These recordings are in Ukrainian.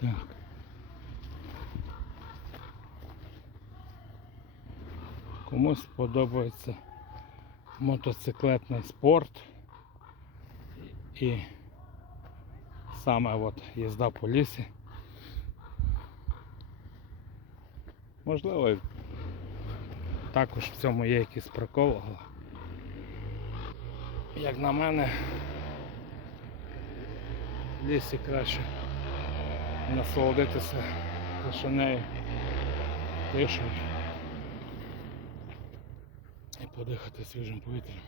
Так. Комусь подобається мотоциклетний спорт і саме от їзда по лісі. Можливо, також в цьому є якийсь прикол, як на мене, в лісі краще насолодитися тишинею, тишою і подихати свіжим повітрям.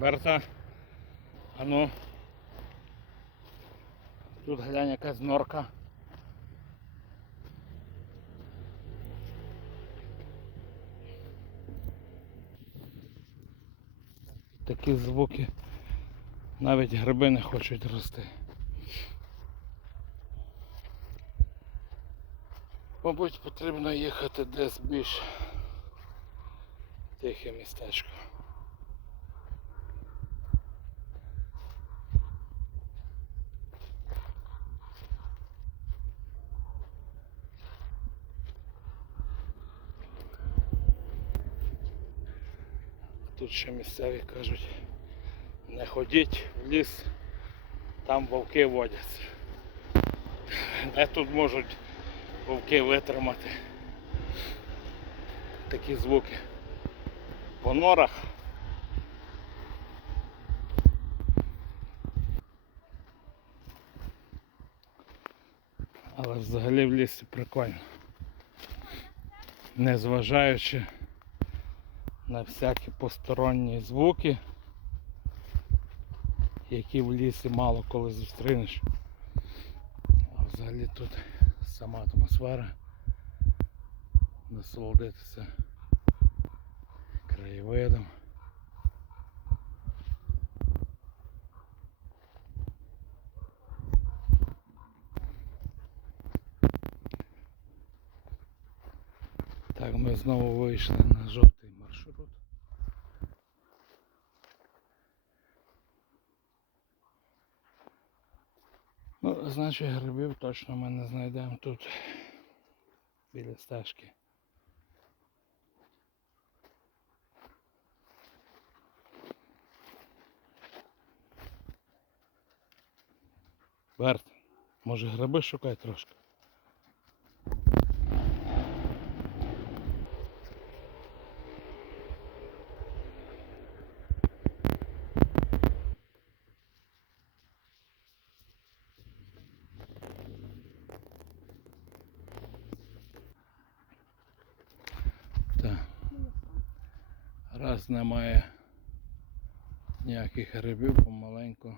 Берта, а ну. Тут глянь якась норка. Такі звуки навіть гриби не хочуть рости. Мабуть, потрібно їхати десь більш тихе містечко. Тут ще місцеві кажуть, не ходіть в ліс, там вовки водяться. Де тут можуть вовки витримати такі звуки по норах. Але взагалі в лісі прикольно. Незважаючи на всякі посторонні звуки, які в лісі мало коли зустрінеш. А взагалі тут сама атмосфера, насолодитися краєвидом. Так, ми знову вийшли на жовтий маршрут. Ну, значить грибів точно ми не знайдемо тут біля стежки. Берт, може гриби шукай трошки? Раз немає ніяких грибів, помаленьку